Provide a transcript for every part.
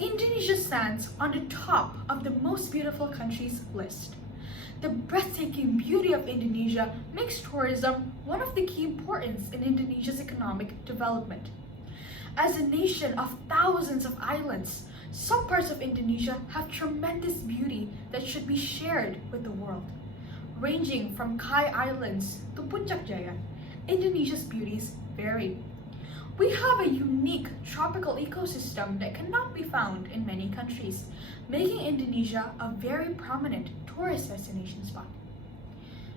Indonesia stands on the top of the most beautiful countries list. The breathtaking beauty of Indonesia makes tourism one of the key importance in Indonesia's economic development. As a nation of thousands of islands, some parts of Indonesia have tremendous beauty that should be shared with the world. Ranging from Kai Islands to Puncak Jaya, Indonesia's beauties vary. We have a unique tropical ecosystem that cannot be found in many countries, making Indonesia a very prominent tourist destination spot.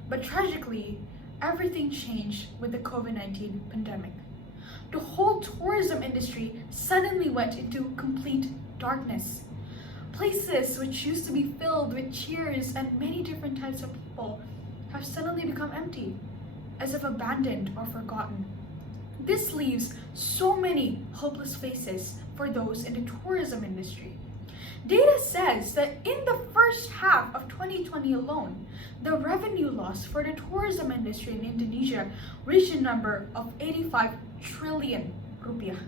But tragically, everything changed with the COVID-19 pandemic. The whole tourism industry suddenly went into complete darkness. Places which used to be filled with cheers and many different types of people have suddenly become empty, as if abandoned or forgotten. This leaves so many hopeless faces for those in the tourism industry. Data says that in the first half of 2020 alone, the revenue loss for the tourism industry in Indonesia reached a number of 85 trillion rupiah.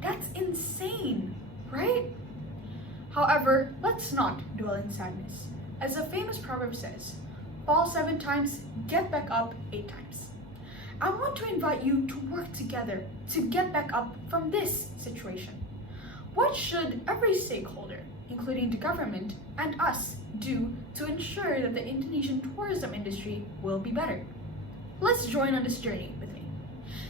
That's insane, right? However, let's not dwell in sadness. As a famous proverb says, fall 7 times, get back up 8 times. I want to invite you to work together to get back up from this situation. What should every stakeholder, including the government and us, do to ensure that the Indonesian tourism industry will be better? Let's join on this journey with me.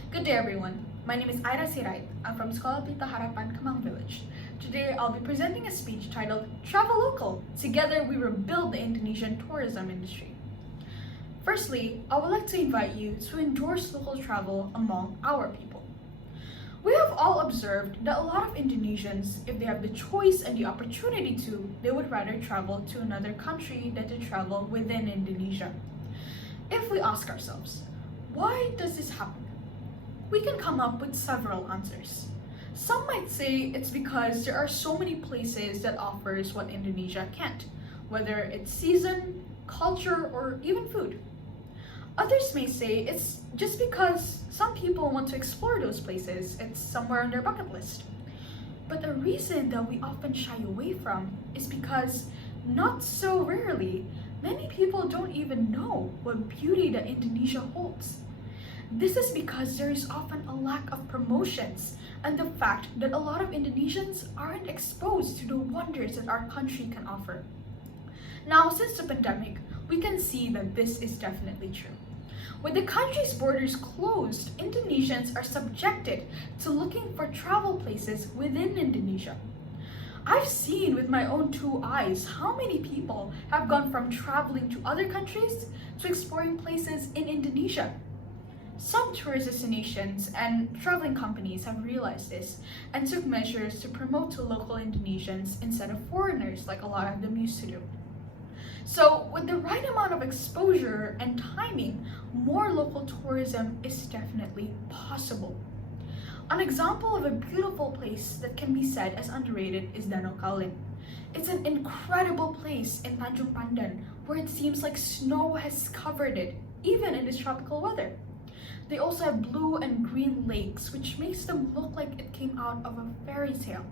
Good day everyone, my name is Ayra Sirait. I'm from Sekolah Pelita Harapan, Kemang Village. Today I'll be presenting a speech titled Travel Local, Together We Rebuild the Indonesian Tourism Industry. Firstly, I would like to invite you to endorse local travel among our people. We have all observed that a lot of Indonesians, if they have the choice and the opportunity to, they would rather travel to another country than to travel within Indonesia. If we ask ourselves, why does this happen? We can come up with several answers. Some might say it's because there are so many places that offers what Indonesia can't, whether it's season, culture, or even food. Others may say it's just because some people want to explore those places, it's somewhere on their bucket list. But the reason that we often shy away from is because, not so rarely, many people don't even know what beauty that Indonesia holds. This is because there is often a lack of promotions and the fact that a lot of Indonesians aren't exposed to the wonders that our country can offer. Now, since the pandemic, we can see that this is definitely true. With the country's borders closed, Indonesians are subjected to looking for travel places within Indonesia. I've seen with my own 2 eyes how many people have gone from traveling to other countries to exploring places in Indonesia. Some tourist destinations and traveling companies have realized this and took measures to promote to local Indonesians instead of foreigners like a lot of them used to do. So with the right amount of exposure and timing, more local tourism is definitely possible. An example of a beautiful place that can be said as underrated is Danau Kaolin. It's an incredible place in Tanjung Pandan where it seems like snow has covered it, even in this tropical weather. They also have blue and green lakes, which makes them look like it came out of a fairy tale.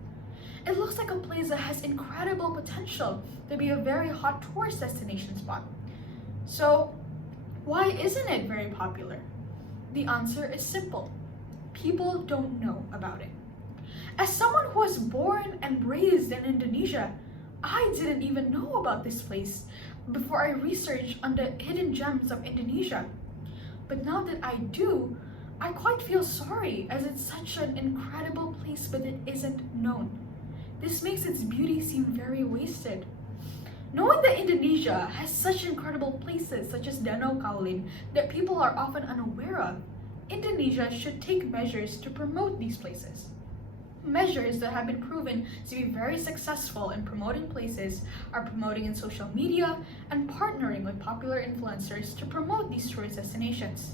It looks like a place that has incredible potential to be a very hot tourist destination spot. So, why isn't it very popular? The answer is simple. People don't know about it. As someone who was born and raised in Indonesia, I didn't even know about this place before I researched on the hidden gems of Indonesia. But now that I do, I quite feel sorry as it's such an incredible place but it isn't known. This makes its beauty seem very wasted. Knowing that Indonesia has such incredible places such as Danau Kaolin that people are often unaware of, Indonesia should take measures to promote these places. Measures that have been proven to be very successful in promoting places are promoting in social media and partnering with popular influencers to promote these tourist destinations.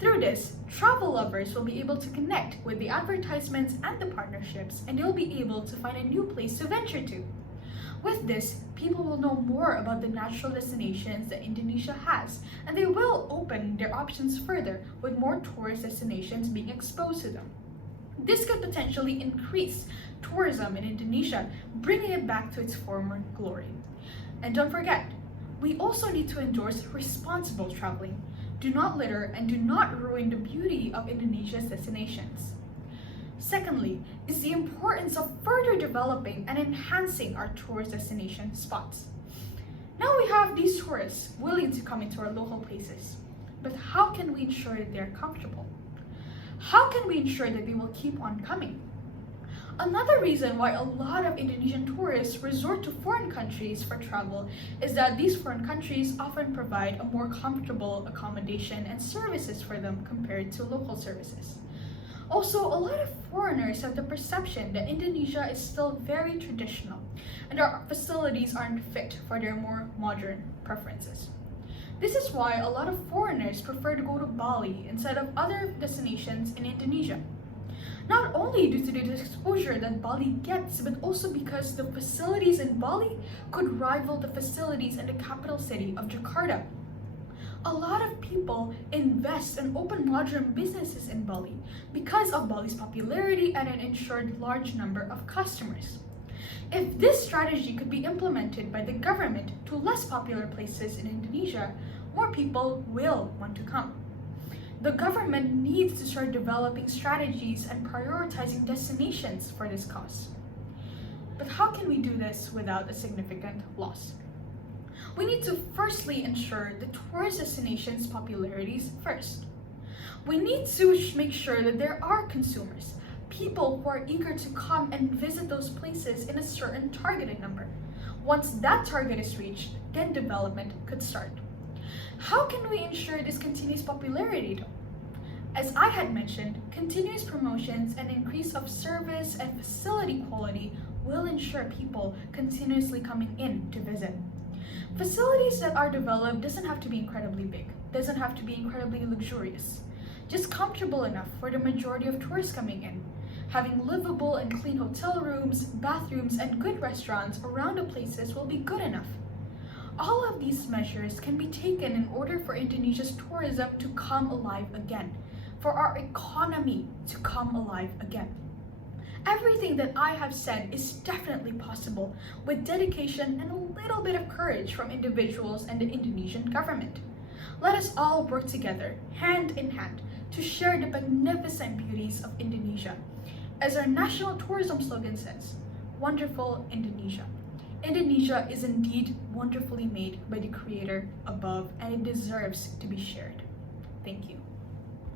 Through this, travel lovers will be able to connect with the advertisements and the partnerships, and they'll be able to find a new place to venture to. With this, people will know more about the natural destinations that Indonesia has, and they will open their options further with more tourist destinations being exposed to them. This could potentially increase tourism in Indonesia, bringing it back to its former glory. And don't forget, we also need to endorse responsible traveling. Do not litter and do not ruin the beauty of Indonesia's destinations. Secondly, is the importance of further developing and enhancing our tourist destination spots. Now we have these tourists willing to come into our local places, but how can we ensure that they're comfortable? How can we ensure that they will keep on coming? Another reason why a lot of Indonesian tourists resort to foreign countries for travel is that these foreign countries often provide a more comfortable accommodation and services for them compared to local services. Also, a lot of foreigners have the perception that Indonesia is still very traditional and our facilities aren't fit for their more modern preferences. This is why a lot of foreigners prefer to go to Bali instead of other destinations in Indonesia. Not only due to the exposure that Bali gets, but also because the facilities in Bali could rival the facilities in the capital city of Jakarta. A lot of people invest and open modern businesses in Bali because of Bali's popularity and an ensured large number of customers. If this strategy could be implemented by the government to less popular places in Indonesia, more people will want to come. The government needs to start developing strategies and prioritizing destinations for this cause. But how can we do this without a significant loss? We need to firstly ensure the tourist destinations' popularities first. We need to make sure that there are consumers, people who are eager to come and visit those places in a certain targeted number. Once that target is reached, then development could start. How can we ensure this continuous popularity though? As I had mentioned, continuous promotions and increase of service and facility quality will ensure people continuously coming in to visit. Facilities that are developed doesn't have to be incredibly big, doesn't have to be incredibly luxurious, just comfortable enough for the majority of tourists coming in. Having livable and clean hotel rooms, bathrooms, and good restaurants around the places will be good enough. All of these measures can be taken in order for Indonesia's tourism to come alive again, for our economy to come alive again. Everything that I have said is definitely possible with dedication and a little bit of courage from individuals and the Indonesian government. Let us all work together, hand in hand, to share the magnificent beauties of Indonesia. As our national tourism slogan says, wonderful Indonesia. Indonesia is indeed wonderfully made by the Creator above, and it deserves to be shared. Thank you.